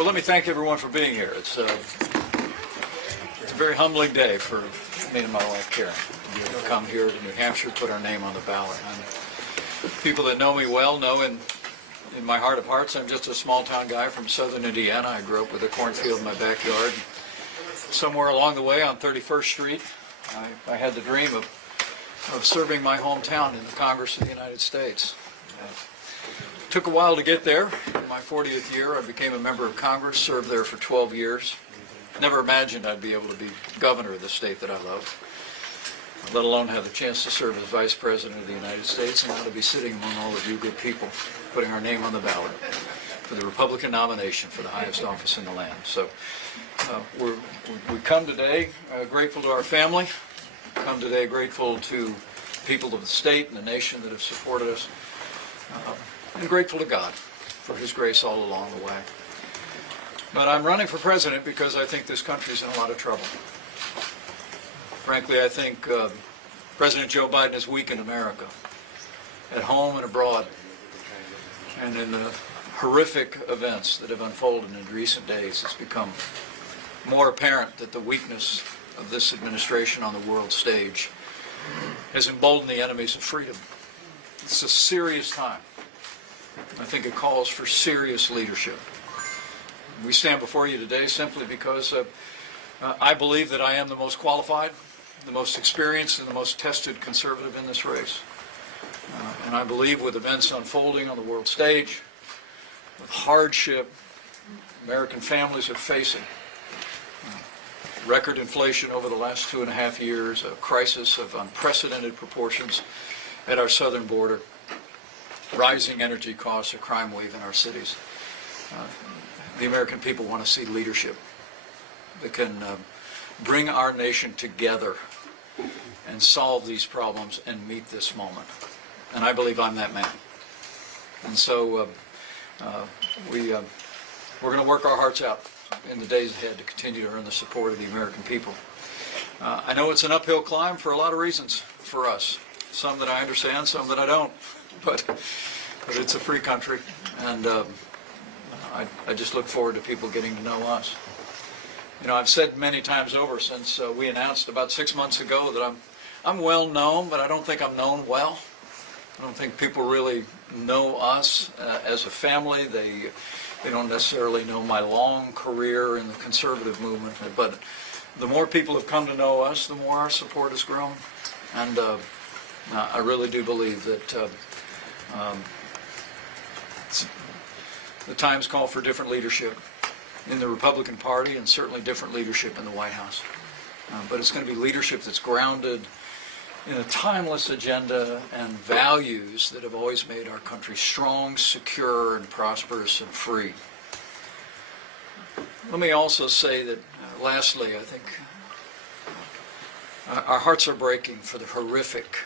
Well, let me thank everyone for being here. It's a very humbling day for me and my wife, Karen. We've come here to New Hampshire, put our name on the ballot. And people that know me well know in my heart of hearts, I'm just a small-town guy from southern Indiana. I grew up with a cornfield in my backyard. Somewhere along the way on 31st Street, I had the dream of serving my hometown in the Congress of the United States. It took a while to get there. In my 40th year, I became a member of Congress, served there for 12 years. Never imagined I'd be able to be governor of the state that I love, let alone have the chance to serve as Vice President of the United States, and now to be sitting among all of you good people, putting our name on the ballot for the Republican nomination for the highest office in the land. So we come today grateful to our family, come today grateful to people of the state and the nation that have supported us, and grateful to God for His grace all along the way. But I'm running for president because I think this country's in a lot of trouble. Frankly, I think President Joe Biden has weakened America, at home and abroad. And in the horrific events that have unfolded in recent days, it's become more apparent that the weakness of this administration on the world stage has emboldened the enemies of freedom. It's a serious time. I think it calls for serious leadership. We stand before you today simply because I believe that I am the most qualified, the most experienced, and the most tested conservative in this race. And I believe with events unfolding on the world stage, with hardship American families are facing, record inflation over the last 2.5 years, a crisis of unprecedented proportions at our southern border, rising energy costs, a crime wave in our cities. The American people want to see leadership that can bring our nation together and solve these problems and meet this moment. And I believe I'm that man. And so we're going to work our hearts out in the days ahead to continue to earn the support of the American people. I know it's an uphill climb for a lot of reasons for us. Some that I understand, some that I don't. But it's a free country, and I just look forward to people getting to know us. You know, I've said many times over since we announced about 6 months ago that I'm well known, but I don't think I'm known well. I don't think people really know us as a family. They don't necessarily know my long career in the conservative movement. But the more people have come to know us, the more our support has grown. And I really do believe that the times call for different leadership in the Republican Party and certainly different leadership in the White House. But it's going to be leadership that's grounded in a timeless agenda and values that have always made our country strong, secure, and prosperous and free. Let me also say that, lastly, I think our hearts are breaking for the horrific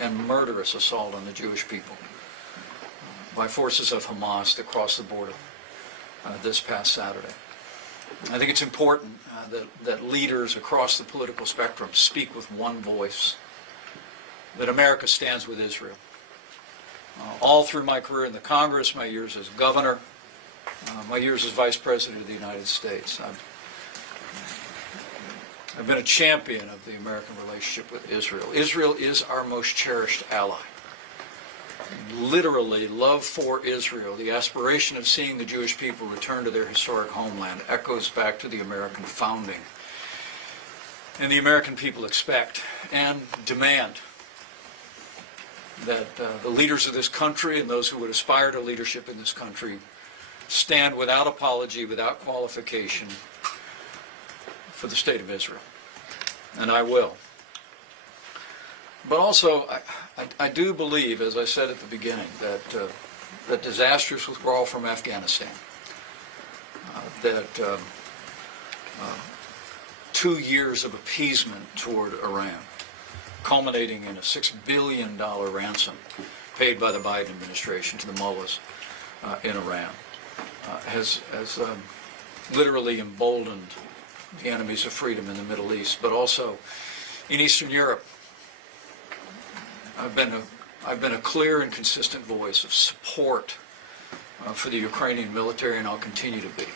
and murderous assault on the Jewish people by forces of Hamas that crossed the border this past Saturday. I think it's important that leaders across the political spectrum speak with one voice, that America stands with Israel. All through my career in the Congress, my years as governor, my years as Vice President of the United States, I've been a champion of the American relationship with Israel. Israel is our most cherished ally. Literally, love for Israel, the aspiration of seeing the Jewish people return to their historic homeland, echoes back to the American founding. And the American people expect and demand that the leaders of this country and those who would aspire to leadership in this country stand without apology, without qualification, for the state of Israel. And I will. But also, I do believe, as I said at the beginning, that disastrous withdrawal from Afghanistan, that 2 years of appeasement toward Iran, culminating in a $6 billion ransom paid by the Biden administration to the mullahs in Iran, has literally emboldened the enemies of freedom in the Middle East, but also in Eastern Europe. I've been a clear and consistent voice of support for the Ukrainian military, and I'll continue to be.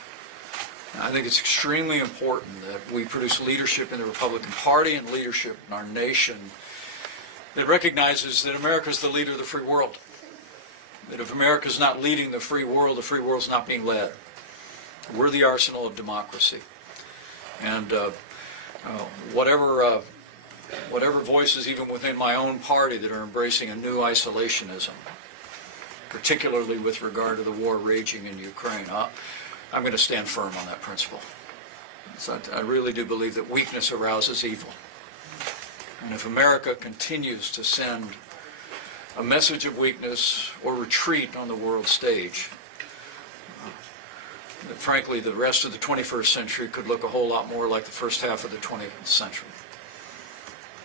I think it's extremely important that we produce leadership in the Republican Party and leadership in our nation that recognizes that America is the leader of the free world. That if America is not leading the free world's not being led. We're the arsenal of democracy. And whatever voices, even within my own party, that are embracing a new isolationism, particularly with regard to the war raging in Ukraine, I'm going to stand firm on that principle. So I really do believe that weakness arouses evil. And if America continues to send a message of weakness or retreat on the world stage, that frankly the rest of the 21st century could look a whole lot more like the first half of the 20th century.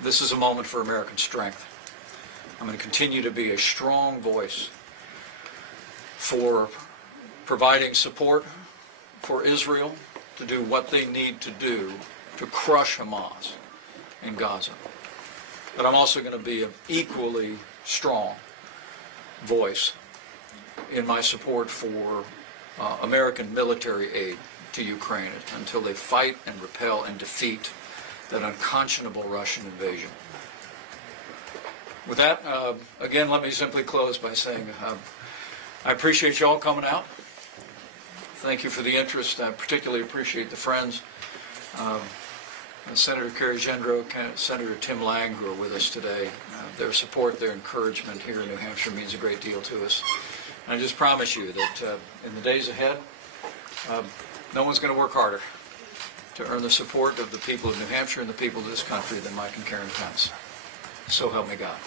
This is a moment for American strength. I'm going to continue to be a strong voice for providing support for Israel to do what they need to do to crush Hamas in Gaza. But I'm also going to be an equally strong voice in my support for American military aid to Ukraine until they fight and repel and defeat that unconscionable Russian invasion. With that, again, let me simply close by saying I appreciate you all coming out. Thank you for the interest. I particularly appreciate the friends, Senator Kerry Gendro, Senator Tim Lang, who are with us today. Their support, their encouragement here in New Hampshire means a great deal to us. And I just promise you that in the days ahead, no one's going to work harder to earn the support of the people of New Hampshire and the people of this country than Mike and Karen Pence. So help me God.